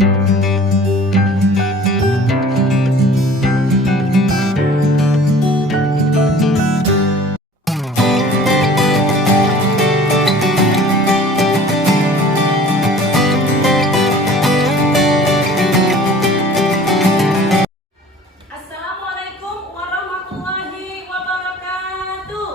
Assalamualaikum warahmatullahi wabarakatuh.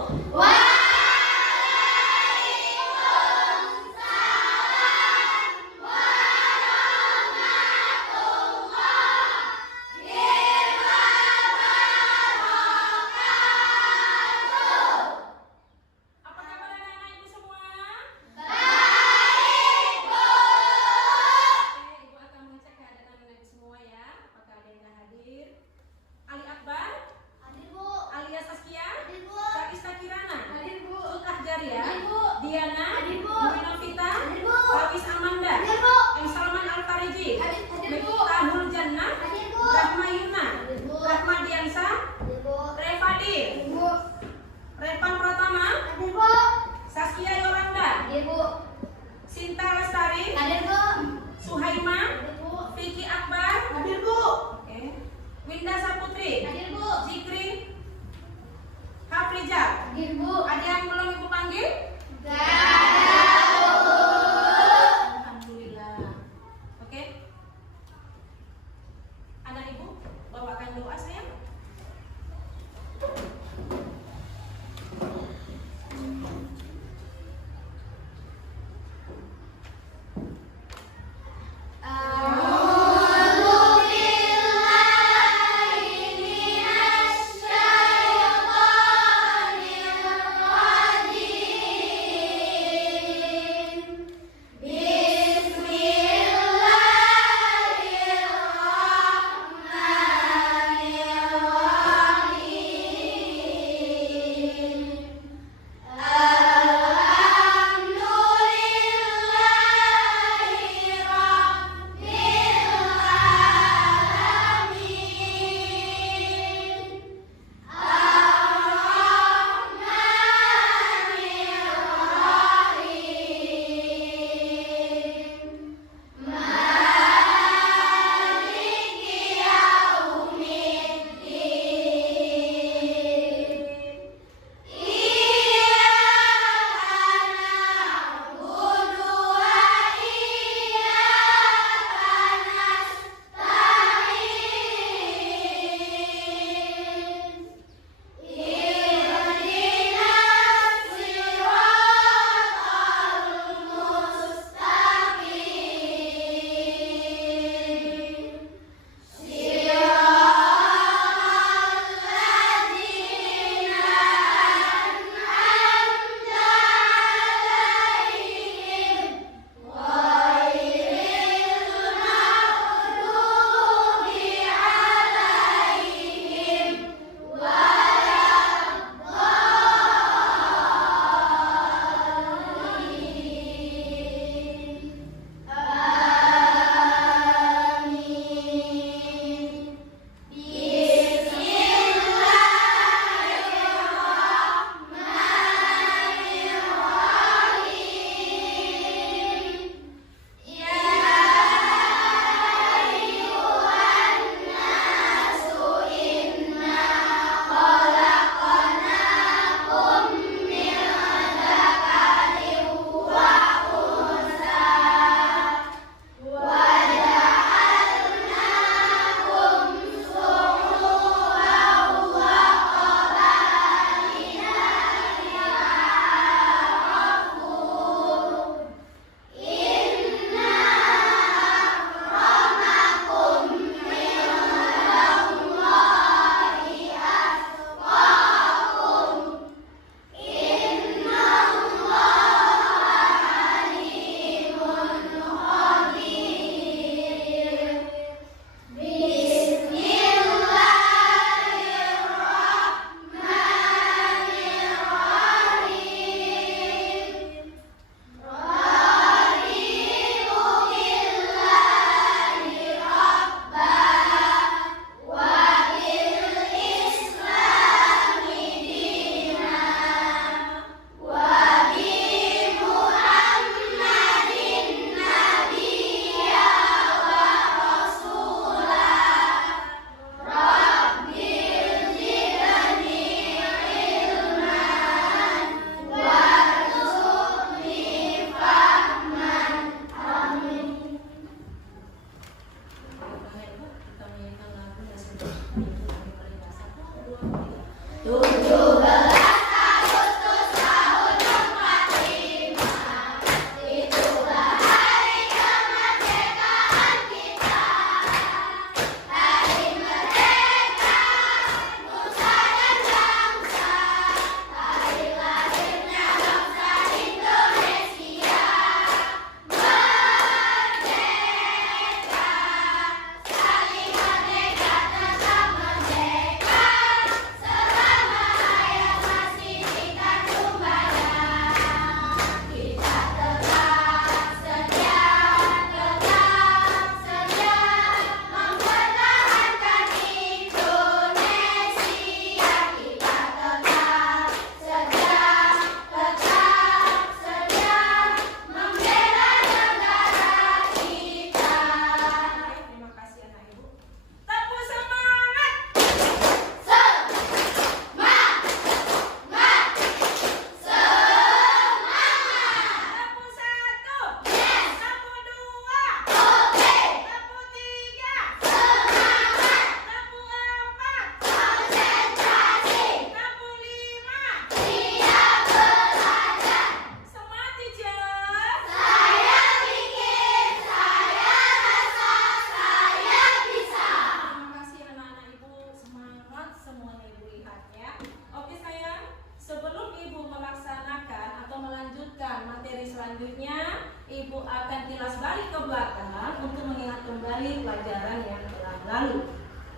dari pelajaran yang telah lalu.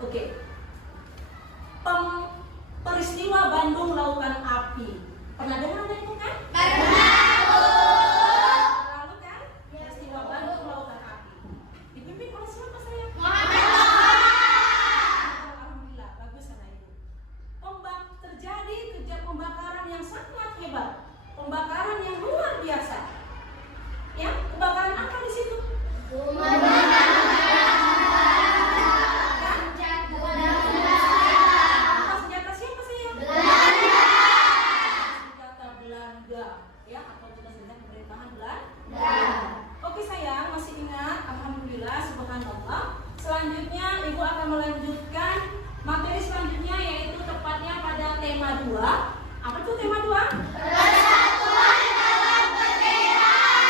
Oke. Peristiwa Bandung Lautan Api. Pernah dengar itu kan? Lalu kan? Peristiwa Bandung Lautan Api. Dipimpin oleh siapa saya? Alhamdulillah, bagus anak ibu. Terjadi pembakaran yang sangat hebat. Pembakaran yang luar biasa. Ya, kebakaran apa di situ? Selanjutnya Ibu akan melanjutkan materi selanjutnya, yaitu tepatnya pada tema 2. Apa tuh tema 2? Persatuan dalam perbedaan.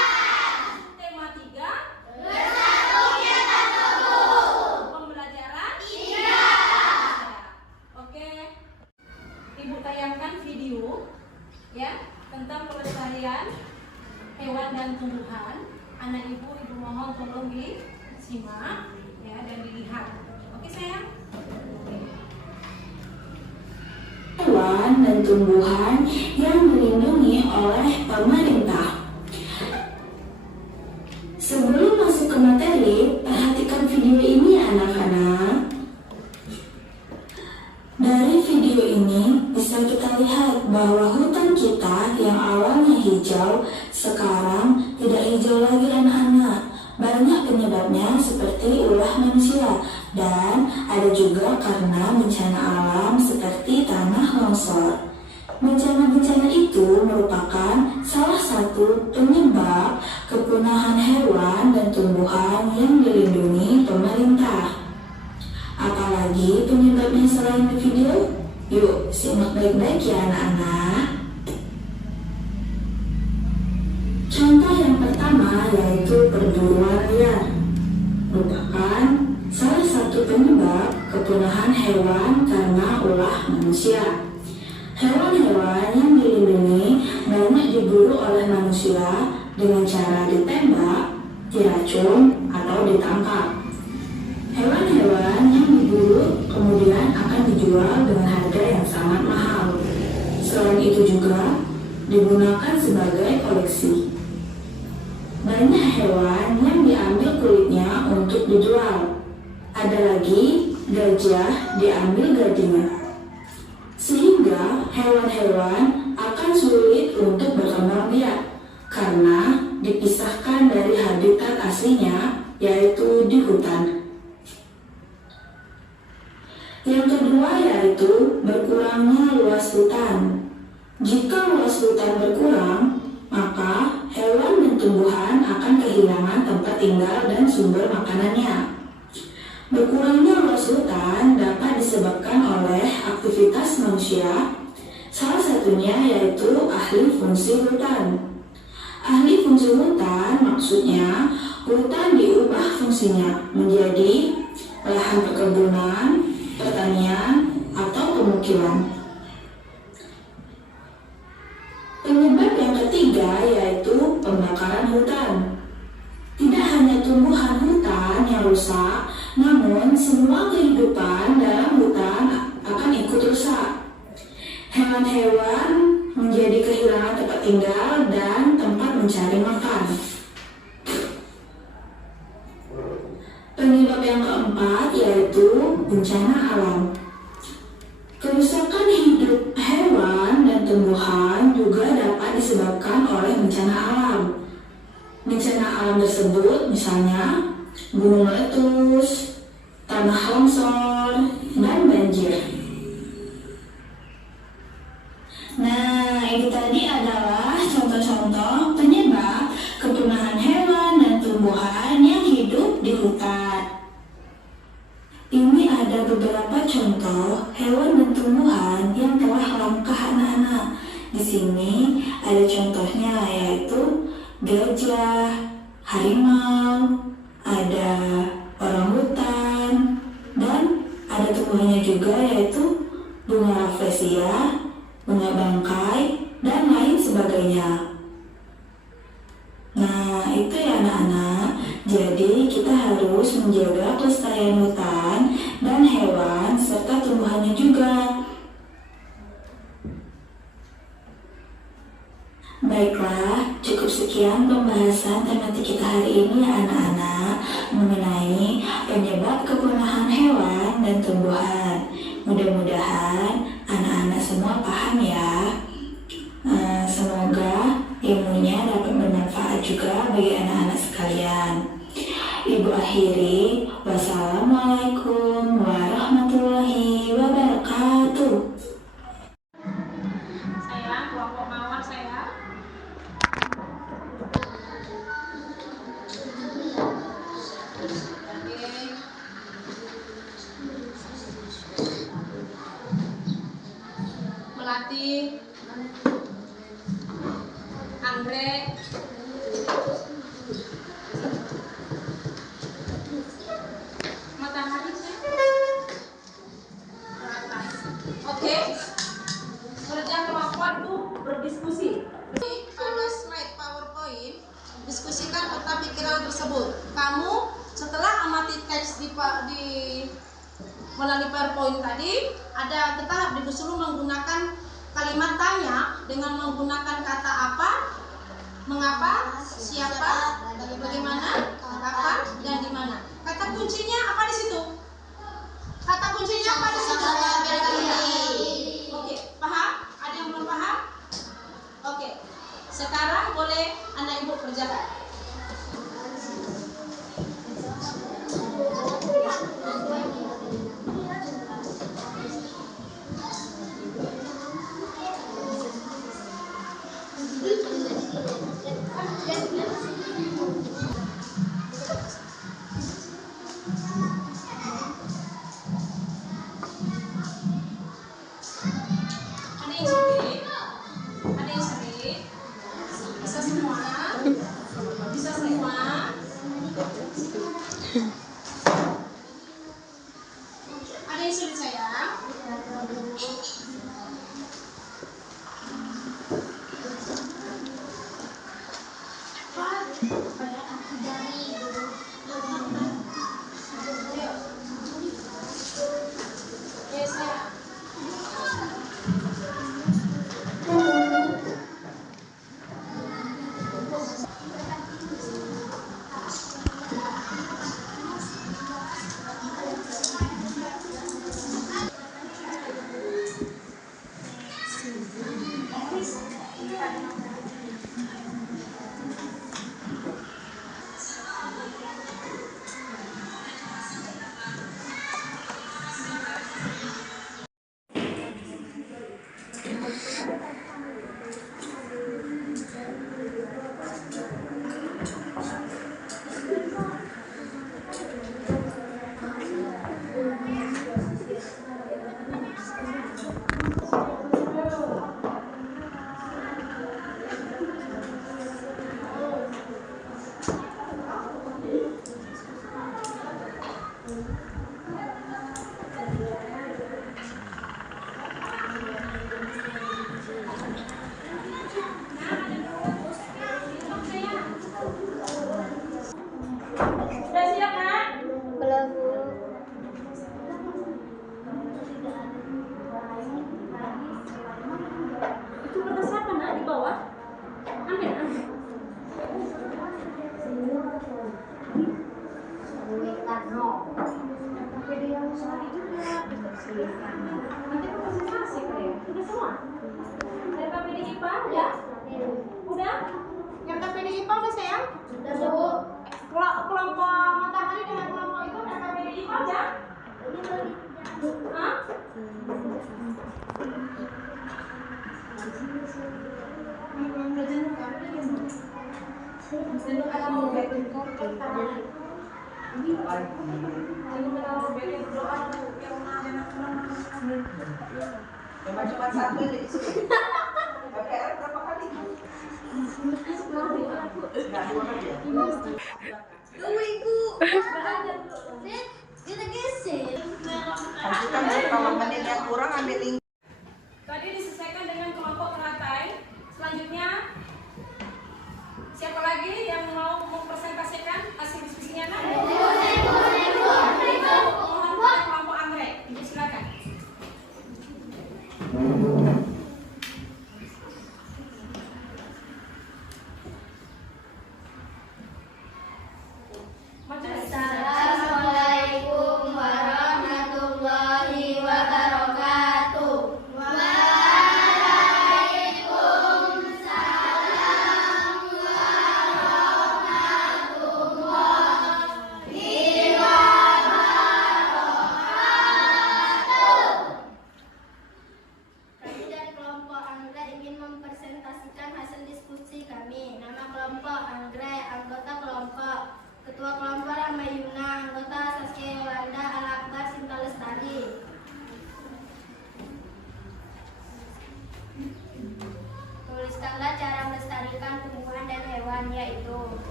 Tema 3? Bersatu kita teguh. Pembelajaran? Iya. Oke. Ibu tayangkan video ya tentang pelestarian hewan dan tumbuhan. Anak ibu mohon tolong disimak ya dan dilihat. Oke sayang? Hewan dan tumbuhan yang dilindungi oleh pemerintah. Sebelum masuk ke materi, perhatikan video ini anak-anak. Dari video ini bisa kita lihat bahwa hutan kita yang awalnya hijau sekarang tidak hijau lagi anak-anak. Banyak penyebabnya seperti ulah manusia dan ada juga karena bencana alam seperti tanah longsor. Bencana-bencana itu merupakan salah satu penyebab kepunahan hewan dan tumbuhan yang dilindungi pemerintah. Apalagi penyebabnya selain di video? Yuk simak baik-baik ya anak-anak. Contoh yang pertama yaitu perburuan liar, merupakan salah satu penyebab kepunahan hewan karena ulah manusia. Hewan-hewan yang dilindungi banyak diburu oleh manusia dengan cara ditembak, diracun, atau ditangkap. Hewan-hewan yang diburu kemudian akan dijual dengan harga yang sangat mahal. Selain itu juga digunakan sebagai koleksi. Banyak hewan yang diambil kulitnya untuk dijual. Ada lagi gajah diambil gajinya. Sehingga hewan-hewan akan sulit untuk berkembang biak karena dipisahkan dari habitat aslinya, yaitu di hutan. Yang kedua yaitu berkurangnya luas hutan. Jika luas hutan berkurang, maka hewan dan tumbuhan akan kehilangan tempat tinggal dan sumber makanannya. Berkurangnya luas hutan dapat disebabkan oleh aktivitas manusia, salah satunya yaitu ahli fungsi hutan. Ahli fungsi hutan maksudnya hutan diubah fungsinya menjadi lahan perkebunan, pertanian, atau pemukiman. Penyebab yang ketiga yaitu pembakaran hutan. Tidak hanya tumbuhan hutan yang rusak, namun semua kehidupan dalam hutan akan ikut rusak. Hewan-hewan menjadi kehilangan tempat tinggal dan tempat mencari makan. Penyebab yang keempat yaitu bencana alam. Kerusakan hidup hewan dan tumbuhan juga dapat disebabkan oleh bencana alam. Bencana alam tersebut misalnya gunung meletus, tanah longsor, dan banjir. Nah, itu tadi adalah contoh-contoh penyebab kepunahan hewan dan tumbuhan yang hidup di hutan. Ini ada beberapa contoh hewan dan tumbuhan yang telah langkah anak-anak. Di sini ada contohnya yaitu gajah, harimau, ada orangutan, dan ada tumbuhannya juga yaitu bunga rafflesia, bunga bangkai, dan lain sebagainya. Nah, itu ya anak-anak. Jadi kita harus menjaga kelestarian hutan dan hewan serta tumbuhannya juga. Baiklah, cukup sekian pembahasan tematik kita hari ini ya anak-anak mengenai penyebab kepunahan hewan dan tumbuhan. Mudah-mudahan anak-anak semua paham ya. Semoga ilmunya dapat bermanfaat juga bagi anak-anak sekalian. Ibu akhiri, wassalamualaikum warahmatullahi wabarakatuh. Sayang, kelompok mawar sayang. Melati, anggrek, matahari Oke, kerja kelompok itu berdiskusi. Pada slide PowerPoint, diskusikan peta pikiran tersebut. Kamu setelah amati teks di melalui PowerPoint tadi, ada tahap disuruh menggunakan kalimat tanya dengan menggunakan kata apa, mengapa, siapa, bagaimana, kapan, dan di mana. Kata kuncinya apa di situ? Kata kuncinya apa di situ? Oke, paham? Ada yang belum paham? Oke, sekarang boleh anak ibu kerjakan. Ada yang sulit? Bisa semua? Bisa semua? Ada yang sulit sayang? Yes, sayang. Sudah siap kan? Belum. Itu kertas apa nak di bawah? Ambil, ambil. Nanti presentasi kalian. Sudah semua? Dari KPD IPA udah? Udah? Yang KPD IPA udah sayang? Sudah, Bu. Kelompok matahari dengan kelompok itu udah KPD IPA udah? Hah? Cuma satu aja di sini. Pakai air berapa kali? Nggak, 2 kali ya? Ibu. Kita geser. Kan kalau menit yang kurang ambil link. Tadi diselesaikan dengan kelompok teratai. Selanjutnya siapa lagi yang mau mempresentasikan hasil diskusinya? Nah?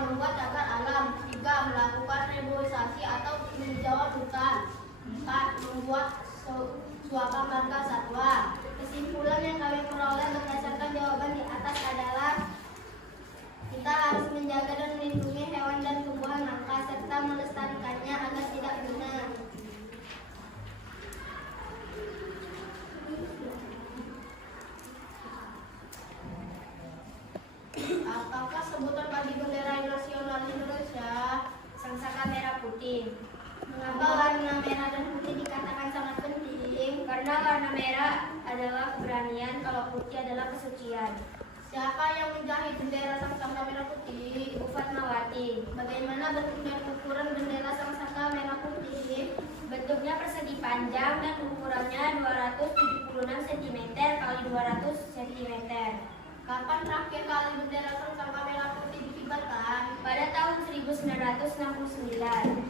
membuat cagar alam. 3. Melakukan reboisasi atau penghijauan hutan. 4. Membuat suaka marga satwa. Kesimpulan yang kami peroleh berdasarkan jawaban di atas adalah kita harus menjaga dan melindungi hewan dan tumbuhan langka serta melestarikannya agar tidak punah. Apakah sebutan bagi bendera nasional Indonesia? Sangsaka merah putih. Mengapa warna merah dan putih dikatakan sangat penting? Karena warna merah adalah keberanian, kalau putih adalah kesucian. Siapa yang menjahit bendera Sangsaka merah putih? Ibu Fatmawati. Bagaimana bentuk dan ukuran bendera Sangsaka merah putih? Bentuknya persegi panjang dan ukurannya 276 cm x 200 cm. Kapan terakhir kali bendera Sangsaka merah putih dikibarkan? Pada tahun 1969 Di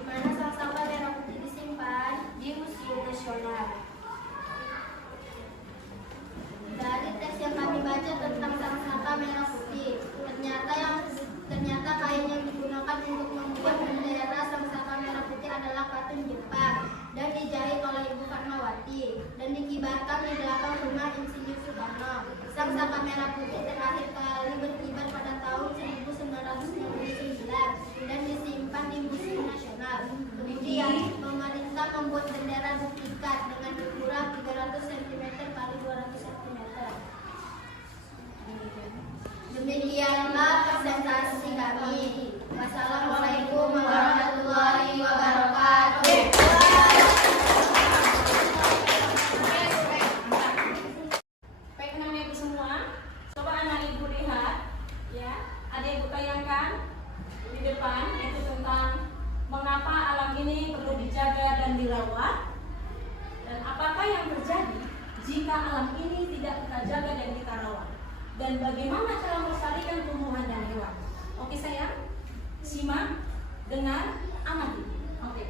mana Sangsaka merah putih disimpan? di Museum Nasional. Dari teks yang kami baca tentang Sangsaka merah putih, ternyata kain yang digunakan untuk membuat bendera Sangsaka merah putih adalah katun Jepang dan dijahit oleh Ibu Fatmawati dan dikibarkan di belakang rumah Insinyur Soekarno. Sangsaka merah putih terakhir kali berkibar pada tahun 1969 dan disimpan di Museum Nasional. Kemudian pemerintah membuat bendera duplikat dengan ukuran 300 cm x 200 cm. Demikianlah presentasi kami. Wassalamualaikum warahmatullahi wabarakatuh. Baik anak ibu semua, coba anak ibu lihat, ya, ada ibu tayangkan di depan yaitu tentang mengapa alam ini perlu dijaga dan dirawat, dan apakah yang terjadi jika alam ini tidak kita jaga dan kita rawat, dan bagaimana cara melestarikan tumbuhan dan hewan. Oke sayang, simak, dengar, amati. Oke,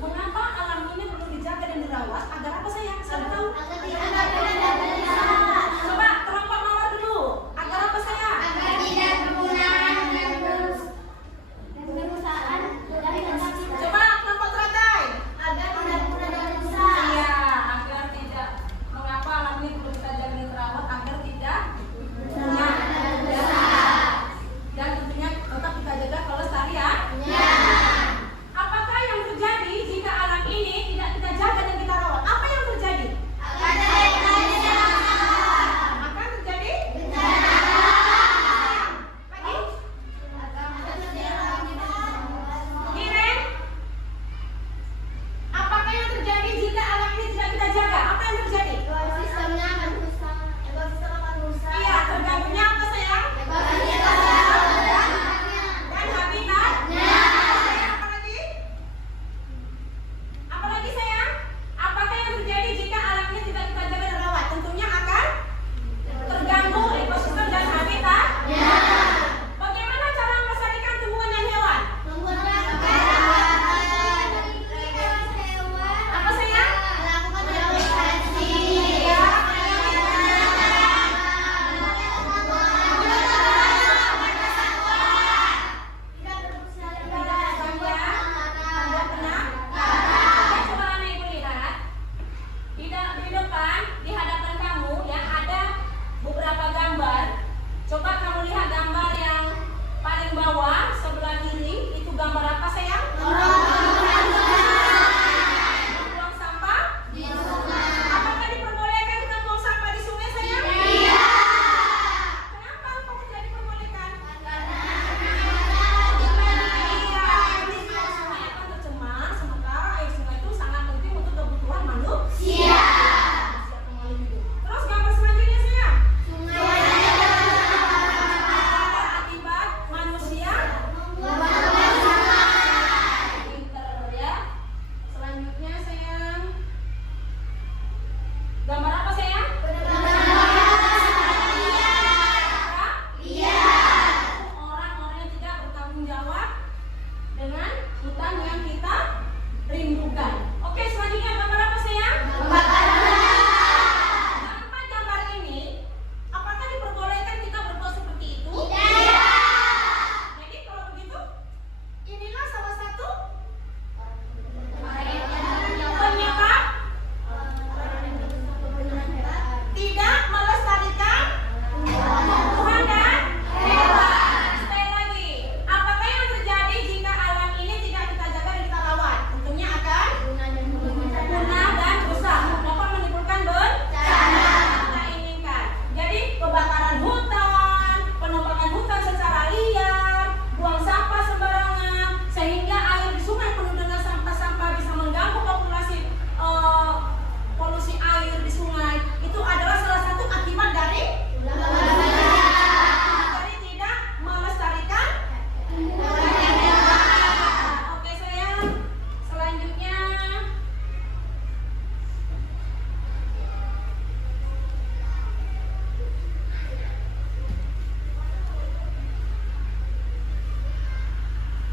mengapa alam ini perlu dijaga dan dirawat? Agar apa sayang? Siapa tahu? Coba kelompok nomor dulu. Agar apa sayang? Agar tidak kepunahan dan kerusakan dari Coba kelompok teratai. agar tidak punah dan rusak. Iya, agar tidak. Mengapa alam ini perlu kita jaga dan dirawat? Agar tidak punah dan rusak.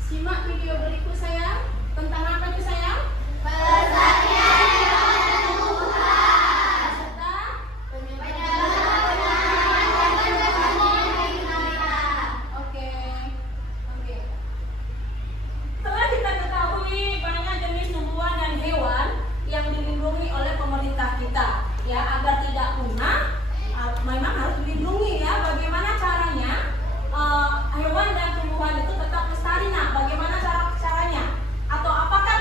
Simak video berikut sayang. Tentang apa itu sayang? Oke. Telah kita ketahui banyak jenis tumbuhan dan hewan yang dilindungi oleh pemerintah kita, ya, agar tidak punah. Memang harus dilindungi, ya. Bagaimana caranya hewan dan tumbuhan itu tetap lestari? Nah, bagaimana caranya? Atau apakah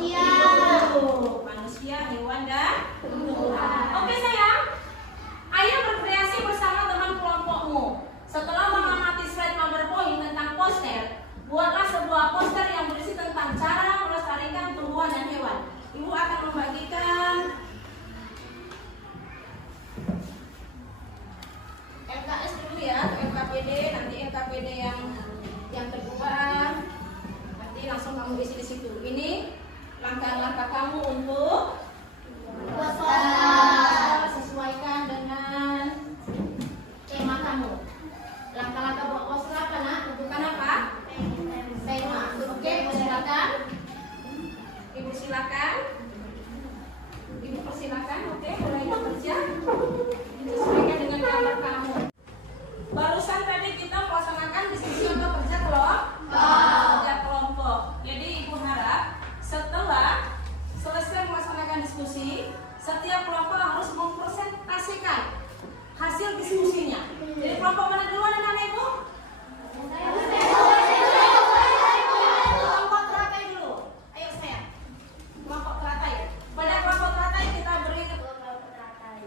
Hidup. Manusia, hewan, dan tumbuhan. Oke sayang, ayo berkreasi bersama teman kelompokmu. Setelah mengamati slide PowerPoint tentang poster, buatlah sebuah poster yang berisi tentang cara melestarikan tumbuhan dan hewan. Ibu akan membagikan LKS dulu ya, LKPD, nanti LKPD yang kedua, nanti langsung kamu isi di situ. Ini langkah-langkah kamu untuk sesuaikan dengan tema kamu. Langkah-langkah buat poster apa nak? Bukan apa? Tema. Oke, ibu silakan. Ibu silakan. Ibu persilakan. Oke, mulai bekerja. Sesuaikan dengan gambar kamu. Barusan tadi kita melaksanakan diskusi untuk kerja kelompok. Jadi ibu harap setelah selesai melaksanakan diskusi, setiap kelompok harus mempresentasikan hasil diskusinya. Jadi kelompok mana duluan anak-anak ibu? Kelompok teratai dulu. Ayo saya. Kelompok teratai. Pada kelompok teratai kita beri kelompok teratai.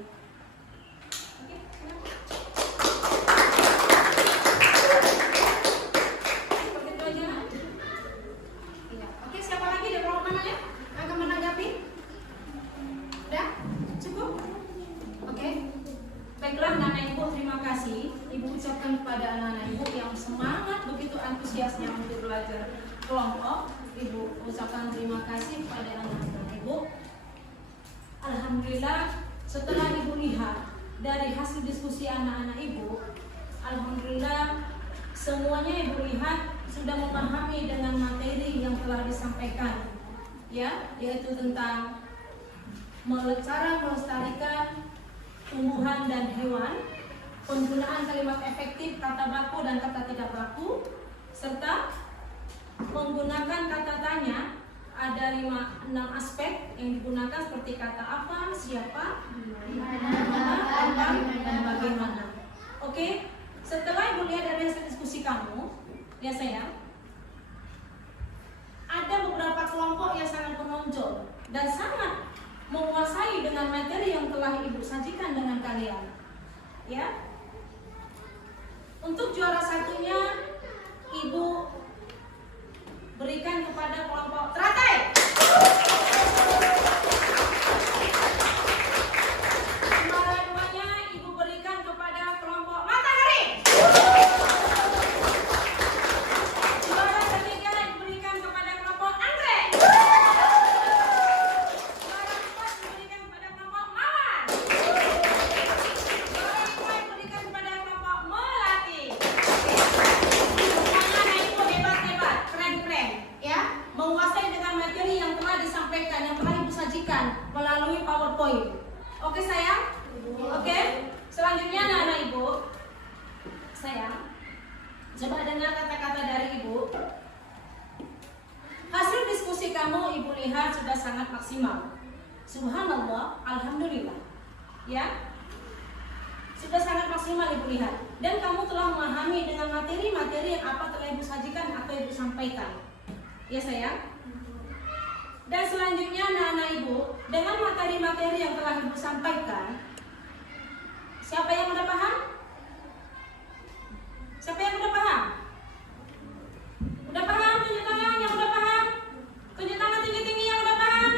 Oke. Seperti itu aja nak. Iya. Oke, siapa lagi di kelompok mana ya? Akan menanggapi? Udah? Cukup? Oke. Baiklah anak-anak ibu, terima kasih. Ibu ucapkan kepada anak-anak ibu yang semangat begitu antusiasnya untuk belajar kelompok. Ibu ucapkan terima kasih kepada anak-anak ibu. Alhamdulillah, setelah ibu lihat dari hasil diskusi anak-anak ibu, alhamdulillah semuanya ibu lihat sudah memahami dengan materi yang telah disampaikan, ya, yaitu tentang cara melestarikan tumbuhan dan hewan, penggunaan kalimat efektif, kata baku dan kata tidak baku, serta menggunakan kata tanya. Ada 6 aspek yang digunakan seperti kata apa, siapa, mana, kapan, dan bagaimana. Oke, setelah ibu lihat dari hasil diskusi kamu, ya sayang, ada beberapa kelompok yang sangat menonjol dan sangat menguasai dengan materi yang telah ibu sajikan dengan kalian, ya. Untuk juara satunya ibu berikan kepada kelompok teratai. Juara duanya ibu berikan kepada kelompok matahari. Juara ketiga ibu berikan kepada kelompok anggrek. Juara empat diberikan kepada kelompok mawar. Juara lima diberikan kepada kelompok melati. Semuanya anak ibu hebat-hebat, keren-keren, ya, menguasai dengan materi yang telah disampaikan, yang telah ibu sajikan melalui PowerPoint. Oke sayang? Oke. Selanjutnya anak-anak ibu, sayang, coba dengar kata-kata dari ibu. Hasil diskusi kamu ibu lihat sudah sangat maksimal. Subhanallah, alhamdulillah, ya, sudah sangat maksimal ibu lihat. Dan kamu telah memahami dengan materi-materi yang apa telah ibu sajikan atau ibu sampaikan, ya sayang. Dan selanjutnya anak-anak ibu, dengan materi-materi yang telah ibu sampaikan, siapa yang udah paham? Siapa yang udah paham? Udah paham? Tunjuk tangan yang udah paham. Tunjuk tangan tinggi-tinggi yang udah paham.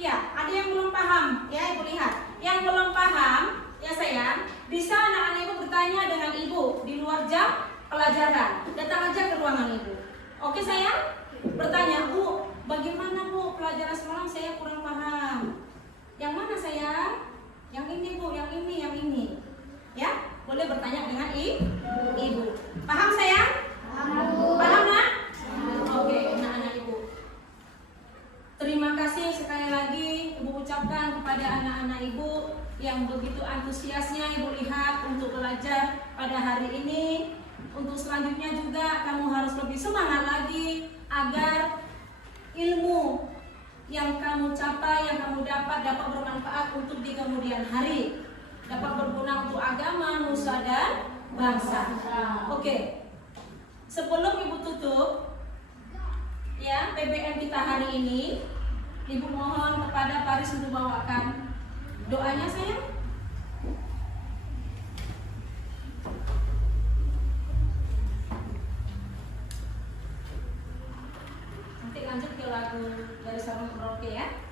Ya, ada yang belum paham, ya ibu lihat. Yang belum paham, ya sayang, bisa anak-anak ibu bertanya dengan ibu di luar jam pelajaran. Datang aja ke ruangan ibu. Oke sayang? Bertanya, Bu, bagaimana Bu pelajaran semalam saya kurang paham. Yang mana sayang? Yang ini Bu, yang ini. Ya, boleh bertanya dengan ibu. Paham sayang? Paham nak? Oke, anak-anak ibu. Terima kasih sekali lagi ibu ucapkan kepada anak-anak ibu yang begitu antusiasnya ibu lihat untuk belajar pada hari ini. Untuk selanjutnya juga kamu harus lebih semangat lagi agar ilmu yang kamu capai, yang kamu dapat bermanfaat untuk di kemudian hari, dapat berguna untuk agama, nusa dan bangsa. Oke. Sebelum ibu tutup, ya PBM kita hari ini. Ibu mohon kepada Paris untuk bawakan doanya sayang. Nanti lanjut ke lagu dari Sabang Merauke ya.